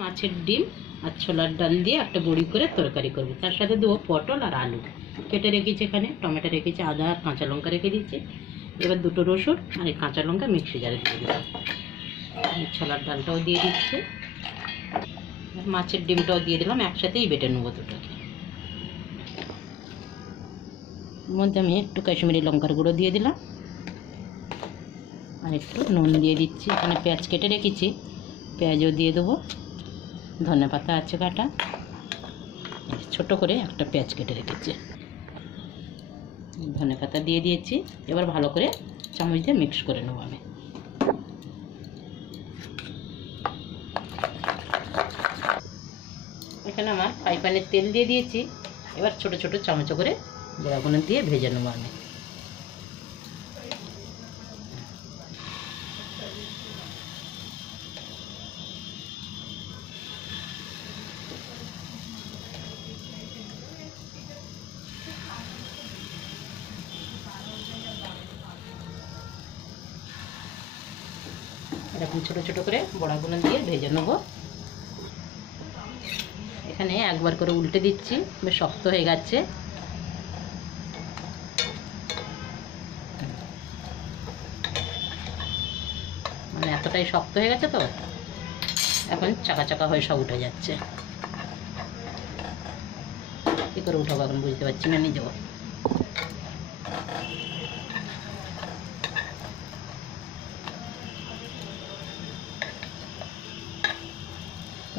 মাছের ডিম আর ছোলার ডাল দিয়ে একটা বড়ি করে তরকারি করবো। তার সাথে দেবো পটল আর আলু কেটে রেখেছি, এখানে টমেটো রেখেছি, আদা আর কাঁচা লঙ্কা রেখে দিচ্ছি। এবার দুটো রসুন আর এই কাঁচা লঙ্কা মিক্সি জারে দিয়ে দিলাম। ছোলার ডালটাও দিয়ে দিচ্ছি, মাছের ডিমটাও দিয়ে দিলাম, একসাথেই বেটে নেবো দুটোকে। এর মধ্যে আমি একটু কাশ্মীরি লঙ্কার গুঁড়ো দিয়ে দিলাম আর একটু নুন দিয়ে দিচ্ছি। এখানে পেঁয়াজ কেটে রেখেছি, পেঁয়াজও দিয়ে দেবো। ধনে পাতা আছে কাটা, ছোট করে একটা পেঁয়াজ কেটে রেখেছি, ধনে পাতা দিয়ে দিয়েছি। এবার ভালো করে চামচ দিয়ে মিক্স করে নেবো আমি। এখানে আমার ফ্রাই প্যানের তেল দিয়ে দিয়েছি। এবার ছোট ছোট চামচ করে বড়াগুলো দিয়ে ভেজে নেবো আমি। এরকম ছোট ছোট করে বড়াগুলো দিয়ে ভেজে নেব। এখানে একবার করে উল্টে দিচ্ছি, বেশ শক্ত হয়ে গেছে। মানে এতটাই শক্ত হয়ে গেছে তো এখন চাকা চাকা হয়ে সব উঠে যাচ্ছে। কি করে উঠাবো এখন বুঝতে পারছি না নিজেও।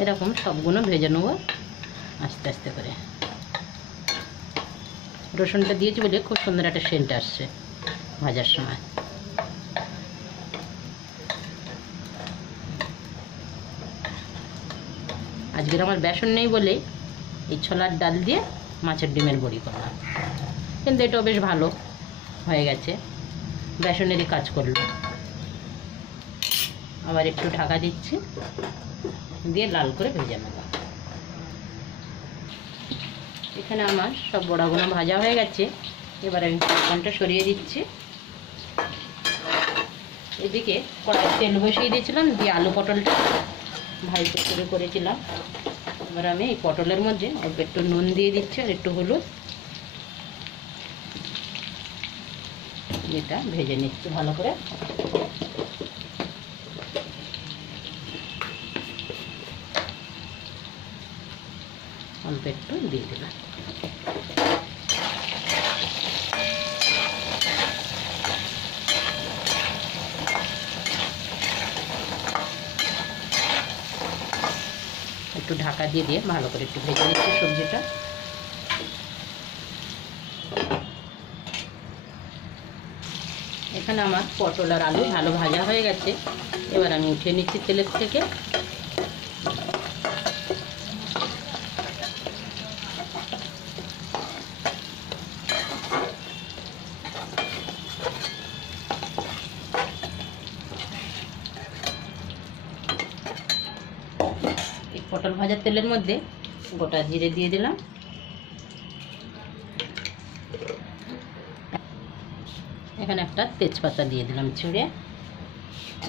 এরকম সবগুলো ভেজে নেবো আস্তে আস্তে করে। রসুনটা দিয়েছি বলে খুব সুন্দর একটা সেন্ট আসছে ভাজার সময়। আজকের আমার বেসন নেই বলে এই ছোলার ডাল দিয়ে মাছের ডিমের বড়ি করলাম, কিন্তু এটাও বেশ ভালো হয়ে গেছে, বেসনেরই কাজ করলো। আবার একটু ঢাকা দিচ্ছি, দিয়ে লাল করে ভেজে নেব। এখানে আমার সব বড়াগুলো ভাজা হয়ে গেছে। এবার আমি ঢাকনাটা সরিয়ে দিচ্ছি। এদিকে কড়াই তেল বসিয়ে দিয়েছিলাম, দিয়ে আলু পটলটা ভাজতে শুরু করেছিলাম। এবার আমি এই পটলের মধ্যে অল্প একটু নুন দিয়ে দিচ্ছি আর একটু হলুদ, এটা ভেজে নিচ্ছি ভালো করে। অল্প একটু দিয়ে দিলাম। একটু ঢাকা দিয়ে দিয়ে ভালো করে একটু ভেজে নিচ্ছি সবজিটা। এখানে আমার পটল আর আলু ভালো ভাজা হয়ে গেছে। এবার আমি উঠিয়ে নিচ্ছি তেলের থেকে। পটল ভাজার তেলের মধ্যে গোটা জিরে দিয়ে দিলাম, এখানে একটা তেজপাতা দিয়ে দিলাম ছিঁড়ে।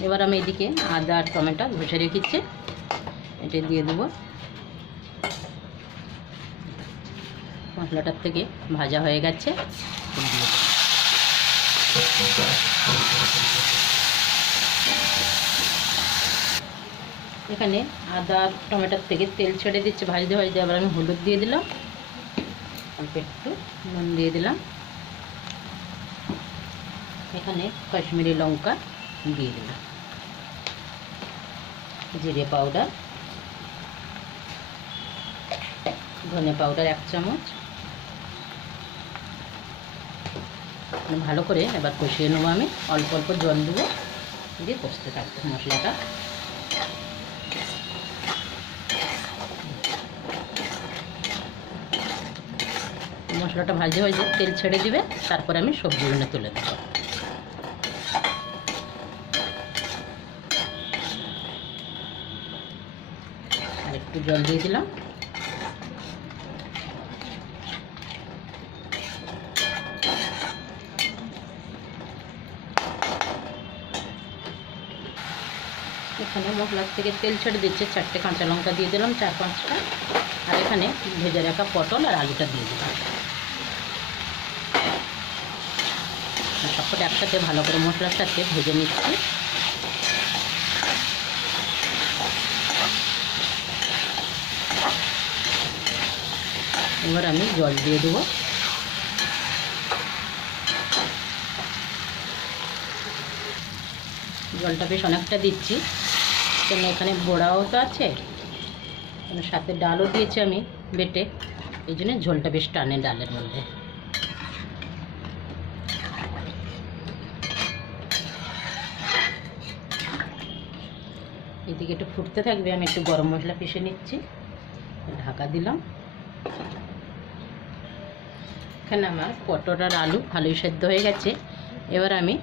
এবার আমি এদিকে আদা আর টমেটো ঘষে রেখেছি, এটা দিয়ে দেবো। মশলাটার থেকে ভাজা হয়ে গেছে, এখানে আদা টমেটোর থেকে তেল ছেড়ে দিচ্ছে ভাজতে ভাজতে। আবার আমি হলুদ দিয়ে দিলাম, অল্প একটু নুন দিয়ে দিলাম, এখানে কাশ্মীরি লঙ্কা দিয়ে দিলাম, জিরে পাউডার, ধনে পাউডার 1 চামচ। ভালো করে এবার কষিয়ে নেবো আমি। অল্প অল্প জল দেবো, দিয়ে কষতে থাকবো মশলাটা। মশলাটা ভাজা হয়ে যায়, তেল ছেড়ে দিবে, তারপরে আমি সবজিগুলো তুলে দেবো। আর একটু জল দিয়ে দিলাম। এখানে মশলার থেকে তেল ছেড়ে দিচ্ছে, 4টে কাঁচা লঙ্কা দিয়ে দিলাম, 4-5টা, আর এখানে ভেজে রাখা পটল আর আলুটা দিয়ে দিলাম। সবকটা একসাথে ভালো করে মশলার সাথে ভেজে নিচ্ছি। এবার আমি জল দিয়ে দেবো। জলটা বেশ অনেকটা দিচ্ছি, কেন এখানে বড়াও তো আছে, সাথে ডালও দিয়েছি আমি বেটে, এই জন্য ঝোলটা বেশ টানে ডালের মধ্যে। এদিকে একটু ফুটতে থাকবে, আমি একটু গরম মশলা পিষে নিচ্ছি, ঢাকা দিলাম। এখানে আমার পটল আর আলু ভালোই সেদ্ধ হয়ে গেছে। এবার আমি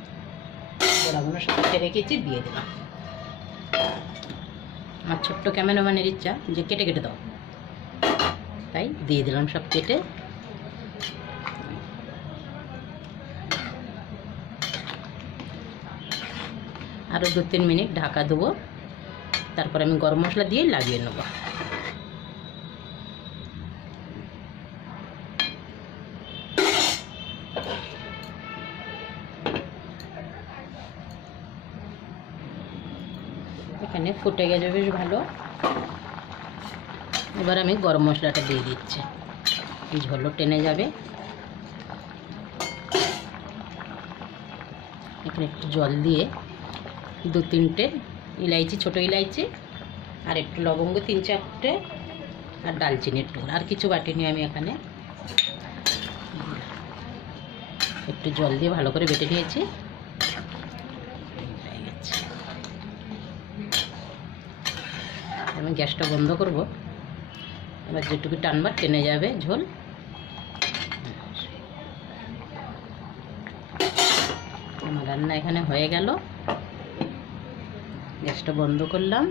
বড়াগুলো সাথে রেখেছি দিয়ে দিলাম। আমার ছোট্ট ক্যামেরাম্যানের ইচ্ছা যে কেটে কেটে দাও, তাই দিয়ে দিলাম সব কেটে। আরও 2-3 মিনিট ঢাকা দেবো, তারপর আমি গরম মশলা দিয়ে লাগিয়ে নেব। এখানে ফুটে গেছে বেশ ভালো। এবার আমি গরম মশলাটা দিয়ে দিচ্ছি, ঝোলও টেনে যাবে। এখানে একটু জল দিয়ে 2-3টে ইলাইচি, ছোটো ইলাইচি, আর একটু লবঙ্গ 3-4টে, আর ডালচিনি একটু, আর কিছু বাটিনি আমি। এখানে একটু জল দিয়ে ভালো করে বেটে নিয়েছি। আমি গ্যাসটা বন্ধ করব। এবার যেটুকু টানবার টেনে যাবে ঝোল। আমার রান্না এখানে হয়ে গেল, গ্যাসটা বন্ধ করলাম।